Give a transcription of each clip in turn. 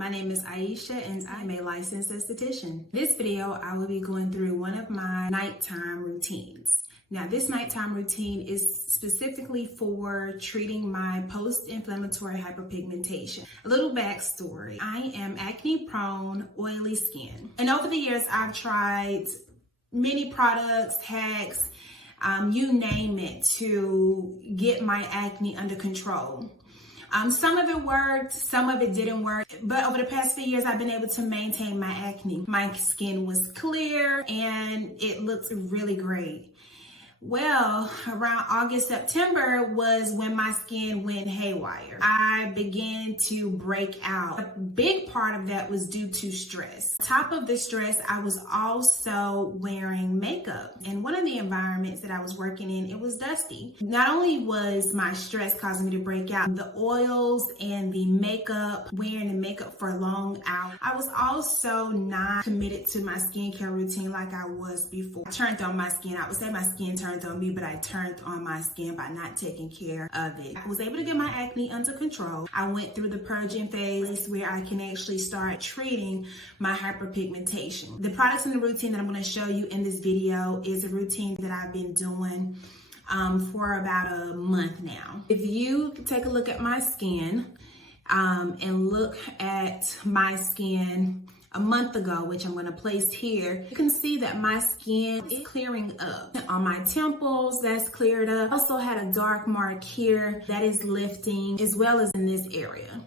my name is Aisha and I'm a licensed esthetician. This video, I will be going through one of my nighttime routines. Now, this nighttime routine is specifically for treating my post-inflammatory hyperpigmentation. A little backstory. I am acne-prone, oily skin. And over the years, I've tried many products, hacks, you name it, to get my acne under control. Some of it worked, some of it didn't work, but over the past few years, I've been able to maintain my acne. My skin was clear and it looked really great. Well, around August, September was when my skin went haywire. I began to break out. A big part of that was due to stress. On top of the stress, I was also wearing makeup. And one of the environments that I was working in, it was dusty. Not only was my stress causing me to break out, the oils and the makeup, wearing the makeup for long hours, I was also not committed to my skincare routine like I was before. I turned on my skin. I would say my skin turned on me, but I turned on my skin by not taking care of it. I was able to get my acne under control. I went through the purging phase where I can actually start treating my hyperpigmentation. The products in the routine that I'm going to show you in this video is a routine that I've been doing for about a month now. If you take a look at my skin and look at my skin a month ago, which I'm going to place here, you can see that my skin is clearing up. On my temples, that's cleared up. I also had a dark mark here that is lifting, as well as in this area.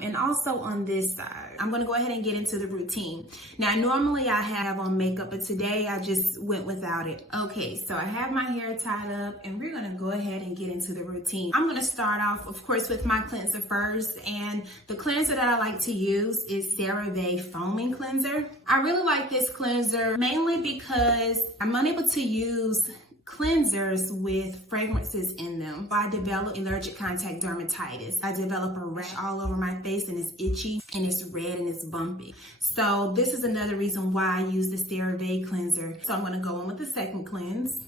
And also on this side. I'm going to go ahead and get into the routine. Now, normally I have on makeup, but today I just went without it. Okay, so I have my hair tied up and we're going to go ahead and get into the routine. I'm going to start off, of course, with my cleanser first. And the cleanser that I like to use is CeraVe Foaming Cleanser. I really like this cleanser mainly because I'm unable to use cleansers with fragrances in them. I develop allergic contact dermatitis. I develop a rash all over my face and it's itchy and it's red and it's bumpy. So this is another reason why I use the CeraVe cleanser. So I'm going to go in with the second cleanse.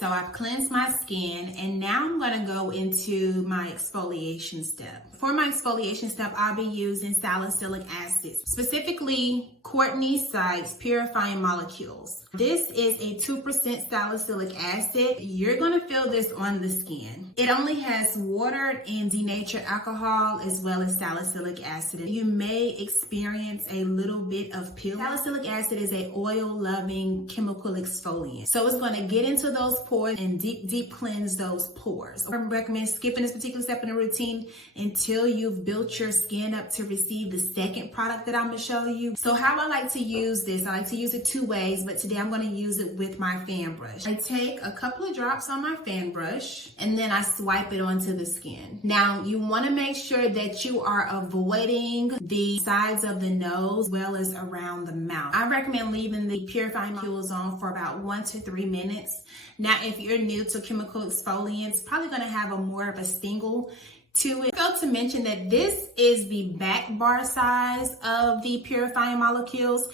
So I've cleansed my skin and now I'm going to go into my exfoliation step. For my exfoliation step, I'll be using salicylic acid, specifically Courtney Sykes Purifying Molecules. This is a 2% salicylic acid. You're going to feel this on the skin. It only has water and denatured alcohol as well as salicylic acid. You may experience a little bit of peel. Salicylic acid is an oil-loving chemical exfoliant. So it's going to get into those pores and deep cleanse those pores. I recommend skipping this particular step in the routine until you've built your skin up to receive the second product that I'm going to show you. So how I like to use this, I like to use it two ways, but today I'm going to use it with my fan brush. I take a couple of drops on my fan brush and then I swipe it onto the skin. Now you want to make sure that you are avoiding the sides of the nose as well as around the mouth. I recommend leaving the purifying molecules on for about 1 to 3 minutes. Now, if you're new to chemical exfoliants, probably going to have more of a stingle to it. I failed to mention that this is the back bar size of the purifying molecules.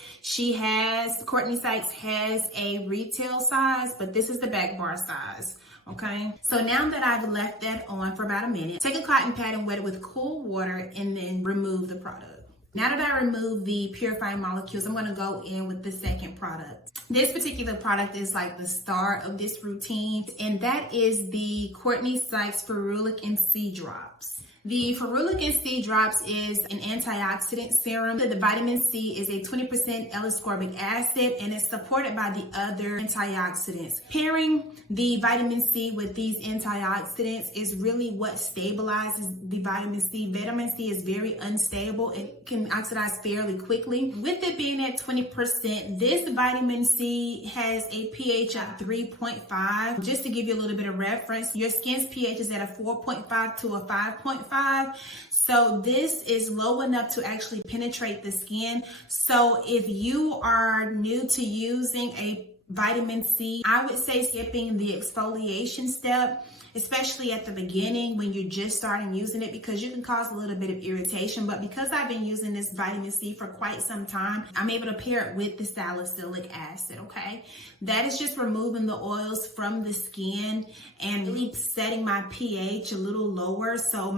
Courtney Sykes has a retail size, but this is the back bar size. Okay, so now that I've left that on for about a minute, take a cotton pad and wet it with cool water and then remove the product. Now that I remove the purifying molecules, I'm going to go in with the second product. This particular product is like the star of this routine, and that is the Courtney Sykes Ferulic and C Drops. The Ferulic and C Drops is an antioxidant serum. The vitamin C is a 20% L-ascorbic acid and it's supported by the other antioxidants. Pairing the vitamin C with these antioxidants is really what stabilizes the vitamin C. Vitamin C is very unstable. It can oxidize fairly quickly. With it being at 20%, this vitamin C has a pH of 3.5. Just to give you a little bit of reference, your skin's pH is at a 4.5 to a 5.5. So this is low enough to actually penetrate the skin. So if you are new to using a vitamin C. I would say skipping the exfoliation step, especially at the beginning when you're just starting using it, because you can cause a little bit of irritation. But because I've been using this vitamin C for quite some time, I'm able to pair it with the salicylic acid, okay? That is just removing the oils from the skin and really setting my pH a little lower so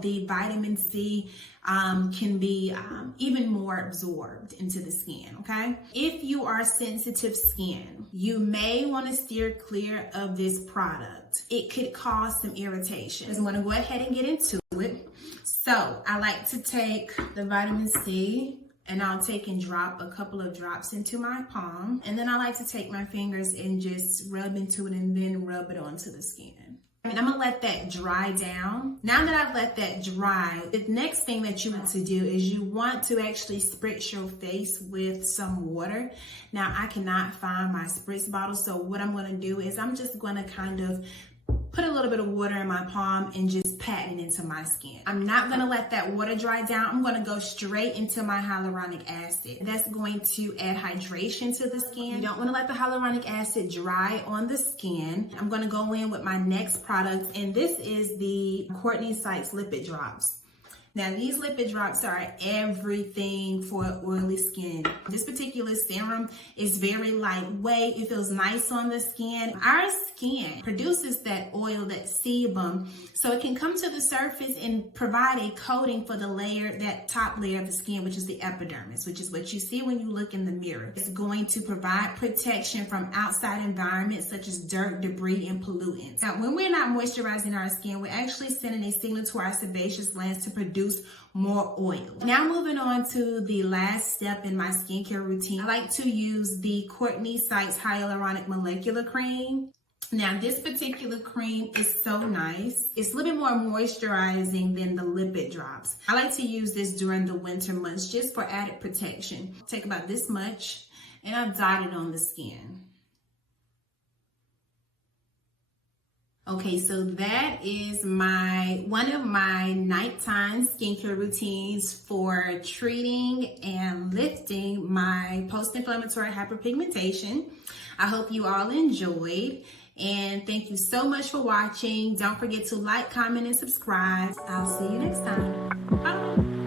the vitamin C can be even more absorbed into the skin, okay? If you are sensitive skin, you may want to steer clear of this product. It could cause some irritation. I'm going to go ahead and get into it. So I like to take the vitamin C and I'll take and drop a couple of drops into my palm. And then I like to take my fingers and just rub into it and then rub it onto the skin. And I'm gonna let that dry down. Now that I've let that dry, the next thing that you want to do is you want to actually spritz your face with some water. Now I cannot find my spritz bottle, so what I'm gonna do is I'm just gonna kind of put a little bit of water in my palm and just pat it into my skin. I'm not gonna let that water dry down. I'm gonna go straight into my hyaluronic acid. That's going to add hydration to the skin. You don't wanna let the hyaluronic acid dry on the skin. I'm gonna go in with my next product, and this is the Courtney Sykes lipid drops. Now these lipid drops are everything for oily skin. This particular serum is very lightweight. It feels nice on the skin. Our skin produces that oil, that sebum, so it can come to the surface and provide a coating for the layer, that top layer of the skin, which is the epidermis, which is what you see when you look in the mirror. It's going to provide protection from outside environments such as dirt, debris, and pollutants. Now, when we're not moisturizing our skin, we're actually sending a signal to our sebaceous glands to produce more oil. Now moving on to the last step in my skincare routine, I like to use the Courtney Sykes Hyaluronic Molecular Cream. Now this particular cream is so nice. It's a little bit more moisturizing than the lipid drops. I like to use this during the winter months just for added protection. Take about this much and I dot it on the skin. Okay, so that is one of my nighttime skincare routines for treating and lifting my post-inflammatory hyperpigmentation. I hope you all enjoyed, and thank you so much for watching. Don't forget to like, comment, and subscribe. I'll see you next time. Bye.